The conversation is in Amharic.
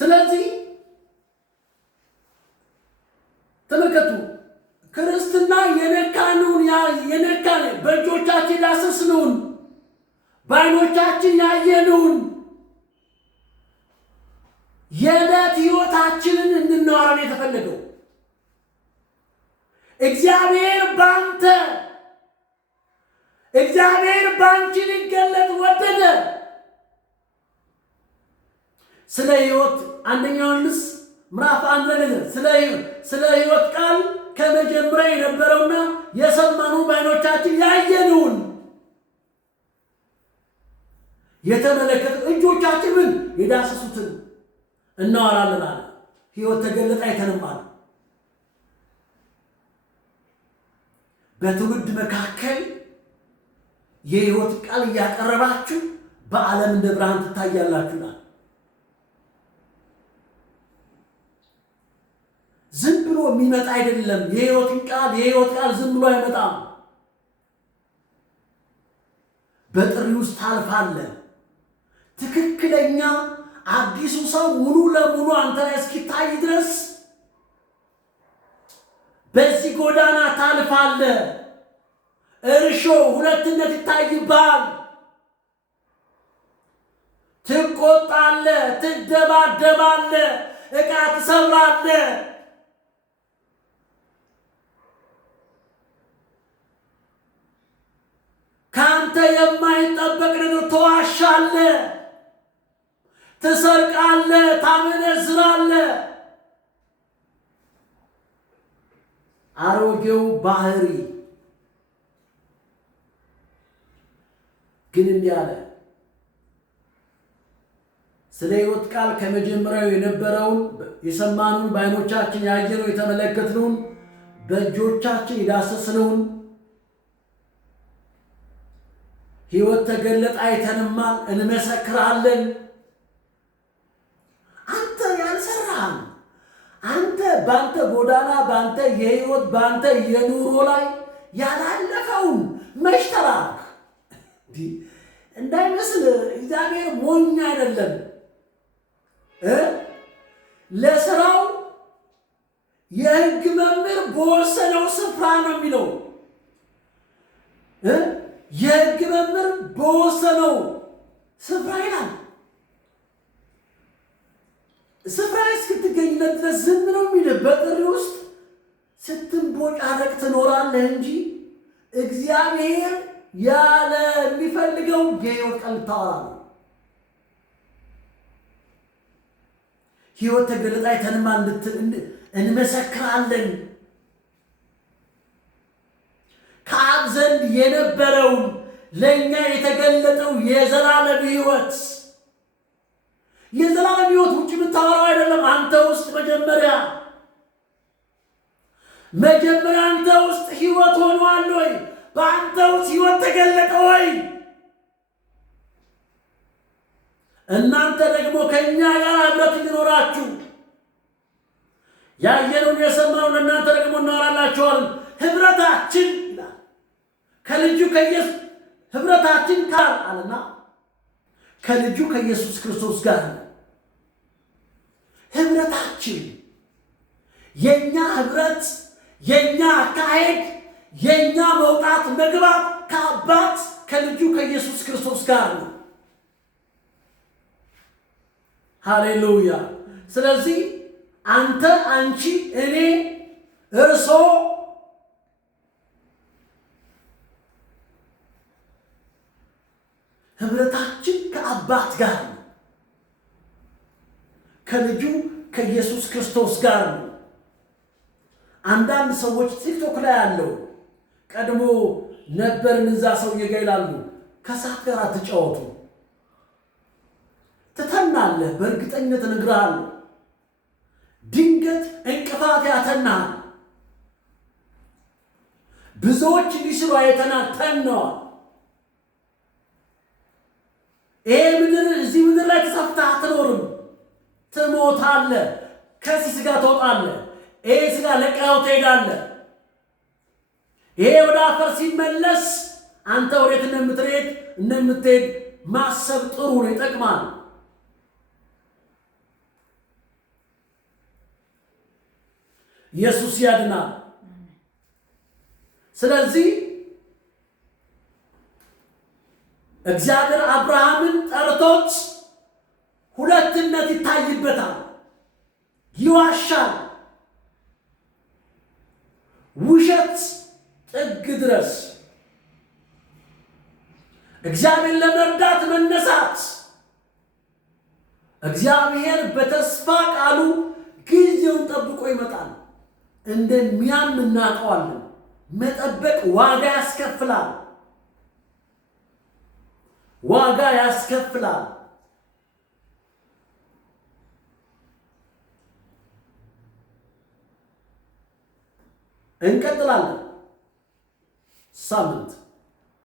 ስለዚህ ተመልከቱ፣ ክርስትና የነካን በእጆቻችን ያሰስነውን በዓይኖቻችን ያየነውን የዕለት ሕይወታችንን እንድናወራ ነው የተፈለገው። እግዚአብሔር ባንቺ ሊገለጥ ወደደ። ስለ ሕይወት አንደኛ ዮሐንስ ምዕራፍ 1 ላይ ስለ ሕይወት ቃል ከመጀመሪያ የነበረውና የሰማነውን በዓይኖቻችን ያየነውን የተመለከቱ እጆቻችንን የዳሰሱትን እናወራለን አለ። ሕይወት ተገለጠ አይተንማል። በትውልድ መካከል የሕይወት ቃል እያቀረባችሁ በዓለም እንደ ብርሃን ትታያላችሁና ዝም ብሎ የሚመጣ አይደለም። የሕይወት ቃል ዝም ብሎ አይመጣም። በጥሪ ውስጥ ታልፋለህ። ትክክለኛ አዲሱ ሰው ሙሉ ለሙሉ አንተ ላይ እስኪታይ ድረስ በዚህ ጎዳና ታልፋለህ። እርሾ ሁለትነት ይታይብሃል። ትቆጣለህ፣ ትደባደባለህ፣ ዕቃ ትሰብራለህ። ከአንተ የማይጠበቅ ነገር ተዋሻለህ፣ ትሰርቃለህ፣ ታመነዝራለህ። አሮጌው ባህሪ ግን እንዲህ አለ። ስለ ሕይወት ቃል ከመጀመሪያው የነበረውን የሰማነውን በዓይኖቻችን ያየነው የተመለከትነውን በእጆቻችን የዳሰስነውን ሕይወት ተገለጠ አይተንማል፣ እንመሰክራለን። አንተ ያልሰራህን አንተ በአንተ ጎዳና በአንተ የሕይወት በአንተ የኑሮ ላይ ያላለፈውን መሽተራክ እንዳይመስል እግዚአብሔር ሞኝ አይደለም። ለስራው የሕግ መምህር በወሰነው ስፍራ ነው የሚለው። የሕግ መምህር በወሰነው ስፍራ ይላል። ስፍራ እስክትገኝለት ድረስ ዝም ነው የሚልህ። በጥሪ ውስጥ ስትንቦጫረቅ ትኖራለህ እንጂ እግዚአብሔር ያለ የሚፈልገው የሕይወት ቃል ልታወራ ነው። ሕይወት ተገለጠ አይተንማል እንመሰክራለን። ከአብ ዘንድ የነበረውን ለእኛ የተገለጠው የዘላለም ሕይወት ውጭ የምታወራው አይደለም። አንተ ውስጥ መጀመሪያ አንተ ውስጥ ሕይወት ሆኗል ወይ? በአንተ ውስጥ ሕይወት ተገለጠ ወይ? እናንተ ደግሞ ከእኛ ጋር ኅብረት ሊኖራችሁ ያየነውን የሰማነውን እናንተ ደግሞ እናወራላችኋለን። ኅብረታችን ይላል ከልጁ ከኢየሱስ ኅብረታችን ካል አለና ከልጁ ከኢየሱስ ክርስቶስ ጋር ነው። ኅብረታችን የኛ ኅብረት የኛ አካሄድ የኛ መውጣት መግባት ከአባት ከልጁ ከኢየሱስ ክርስቶስ ጋር ነው። ሃሌሉያ። ስለዚህ አንተ፣ አንቺ፣ እኔ፣ እርሶ ኅብረታችን ከአባት ጋር ነው፣ ከልጁ ከኢየሱስ ክርስቶስ ጋር ነው። አንዳንድ ሰዎች ቲክቶክ ላይ ያለው ቀድሞ ነበርን እዛ ሰውዬ ጋር ይላሉ። ከእሳት ጋር አትጫወቱ፣ ትተናለህ። በእርግጠኝነት እነግርሃለሁ፣ ድንገት እንቅፋት ያተናሃል። ብዙዎች እንዲስሉ አይተናል፣ ተነዋል። ይሄ ምድር እዚህ ምድር ላይ ተሰፍተህ አትኖርም፣ ትሞታለህ። ከዚህ ስጋ ትወጣለህ። ይሄ ስጋ ለቀኸው ትሄዳለህ። ይሄ ወደ አፈር ሲመለስ አንተ ወዴት እንደምትሄድ ማሰብ ጥሩ ነው፣ ይጠቅማል። ኢየሱስ ያድናል። ስለዚህ እግዚአብሔር አብርሃምን ጠርቶት ሁለትነት ይታይበታል። ይዋሻል፣ ውሸት ጥግ ድረስ እግዚአብሔር ለመርዳት መነሳት። እግዚአብሔር በተስፋ ቃሉ ጊዜውን ጠብቆ ይመጣል። እንደሚያም እናውቀዋለን። መጠበቅ ዋጋ ያስከፍላል፣ ዋጋ ያስከፍላል። እንቀጥላለን ሳምንት